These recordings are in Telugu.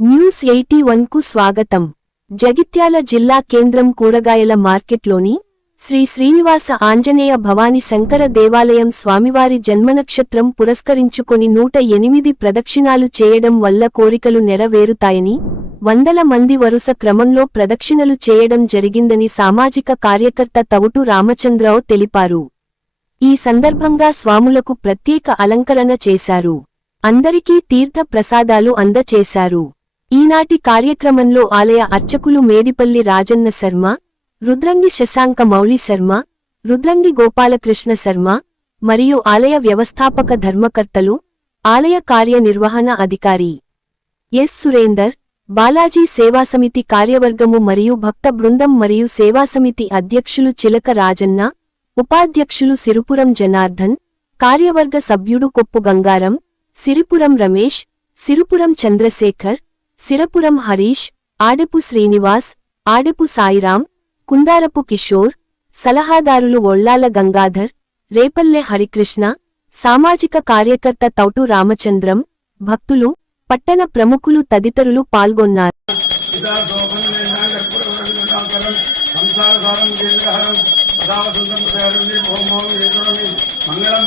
న్యూస్ ఎయిటీ కు స్వాగతం. జగిత్యాల జిల్లా కేంద్రం కూరగాయల మార్కెట్లోని శ్రీ శ్రీనివాస ఆంజనేయ భవాని శంకర దేవాలయం స్వామివారి జన్మనక్షత్రం పురస్కరించుకొని నూట ఎనిమిది ప్రదక్షిణాలు చేయడం వల్ల కోరికలు నెరవేరుతాయని వందల మంది వరుస క్రమంలో ప్రదక్షిణలు చేయడం జరిగిందని సామాజిక కార్యకర్త తవుటు రామచంద్రరావు తెలిపారు. ఈ సందర్భంగా స్వాములకు ప్రత్యేక అలంకరణ చేశారు. అందరికీ తీర్థ ప్రసాదాలు అందచేశారు. ఈనాటి కార్యక్రమంలో ఆలయ అర్చకులు మేడిపల్లి రాజన్న శర్మ రుద్రంగి శశాంక మౌళి శర్మ రుద్రంగి గోపాలకృష్ణ శర్మ మరియు ఆలయ వ్యవస్థాపక ధర్మకర్తలు ఆలయ కార్యనిర్వహణ అధికారి ఎస్. సురేందర్ బాలాజీ సేవాసమితి కార్యవర్గము మరియు భక్త బృందం మరియు సేవాసమితి అధ్యక్షులు చిలక రాజన్న ఉపాధ్యక్షులు సిరుపురం జనార్దన్ కార్యవర్గ సభ్యుడు కొప్పు గంగారం సిరిపురం రమేష్ సిరుపురం చంద్రశేఖర్ సిరపురం హరీష్ ఆడెపు శ్రీనివాస్ ఆడెపు సాయిరాం కుందారపు కిషోర్ సలహాదారులు ఒళ్ళాల గంగాధర్ రేపల్లె హరికృష్ణ సామాజిక కార్యకర్త తౌటు రామచంద్రం భక్తులు పట్టణ ప్రముఖులు తదితరులు పాల్గొన్నారు. మంగళం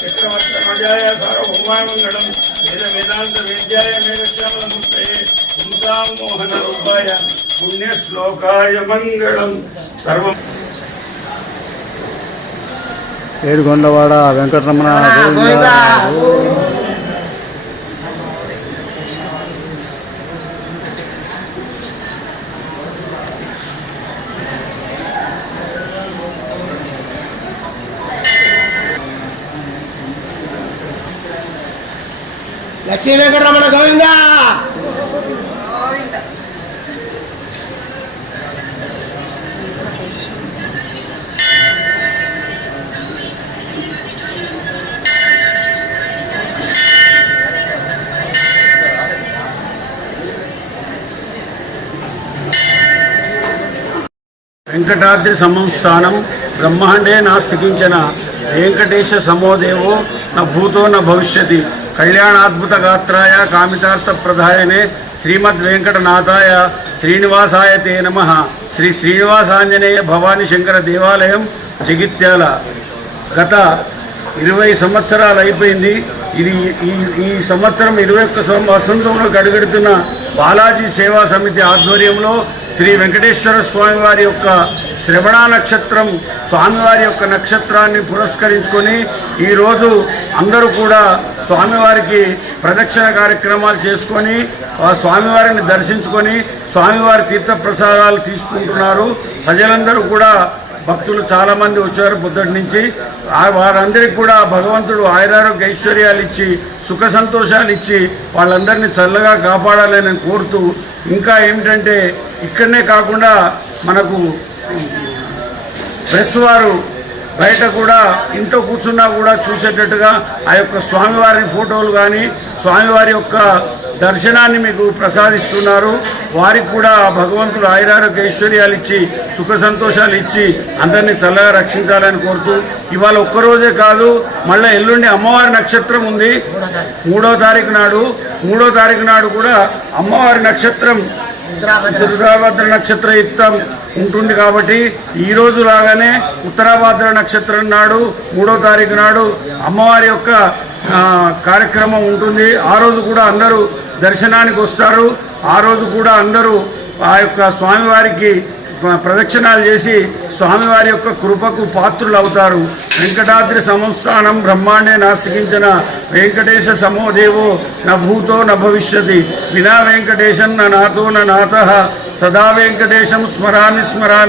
చక్రవర్తమజాయ సార్వభౌమామంగళం వేద వేదాంత వేద్యాయ మోహన రూపాయ పుణ్యశ్లోకాయ మంగళం. సర్వం ఏడుగొండవాడ వెంకటరమణ లక్ష్మీ వెంకటరమణ గోవిందా! వెంకటాద్రి సమంస్థానం బ్రహ్మాండే నాస్తికించిన వెంకటేశ సమోదేవో నా భూతో నా భవిష్యతి. కళ్యాణాద్భుత గాత్రాయ కామితార్థ ప్రధాయనే శ్రీమద్ వెంకటనాథాయ శ్రీనివాసాయ తే నమ. శ్రీ శ్రీనివాసాంజనేయ భవానీ శంకర దేవాలయం జగిత్యాల. గత ఇరవై సంవత్సరాలు అయిపోయింది ఇది ఈ ఈ సంవత్సరం ఇరవై ఒక్క వసంతంలో గడుగెడుతున్న బాలాజీ సేవా సమితి ఆధ్వర్యంలో శ్రీ వెంకటేశ్వర స్వామివారి యొక్క శ్రవణ నక్షత్రం స్వామివారి యొక్క నక్షత్రాన్ని పురస్కరించుకొని ఈరోజు అందరూ కూడా స్వామివారికి ప్రదక్షిణ కార్యక్రమాలు చేసుకొని స్వామివారిని దర్శించుకొని స్వామివారి తీర్థ ప్రసాదాలు తీసుకుంటున్నారు. ప్రజలందరూ కూడా భక్తులు చాలామంది వచ్చారు బుద్ధుడి నుంచి. వారందరికి వారందరికీ కూడా భగవంతుడు ఆయురారోగ్య ఐశ్వర్యాలు ఇచ్చి సుఖ సంతోషాలు ఇచ్చి వాళ్ళందరినీ చల్లగా కాపాడాలని కోరుతూ ఇంకా ఏమిటంటే ఇక్కడనే కాకుండా మనకు ప్రెస్ వారు బయట కూడా ఇంట్లో కూర్చున్నా కూడా చూసేటట్టుగా ఆ యొక్క స్వామివారి ఫోటోలు కానీ స్వామివారి యొక్క దర్శనాన్ని మీకు ప్రసాదిస్తున్నారు. వారికి కూడా భగవంతుడు ఆయురారోగ్య ఐశ్వర్యాలు ఇచ్చి సుఖ సంతోషాలు ఇచ్చి అందరినీ చల్లగా రక్షించాలని కోరుతూ ఇవాళ ఒక్కరోజే కాదు మళ్ళీ ఎల్లుండి అమ్మవారి నక్షత్రం ఉంది. మూడో తారీఖు నాడు మూడో తారీఖు నాడు కూడా అమ్మవారి నక్షత్రం దుర్గాభద్ర నక్షత్ర యుక్తం ఉంటుంది కాబట్టి ఈ రోజు లాగానే ఉత్తరాభద్ర నక్షత్రం నాడు మూడో తారీఖు నాడు అమ్మవారి యొక్క కార్యక్రమం ఉంటుంది. ఆ రోజు కూడా అందరూ దర్శనానికి వస్తారు. ఆ రోజు కూడా అందరూ ఆ యొక్క స్వామివారికి ప్రదక్షిణాలు చేసి స్వామివారి యొక్క కృపకు పాత్రులు అవుతారు వెంకటాద్రి సంస్థానం బ్రహ్మాండే నాస్తికించిన వెంకటేశ సమోదేవో న భూతో భవిష్యతి. వినా వెంకటేశం న నాతో న నాథ సదా వెంకటేశం స్మరామి స్మరామి.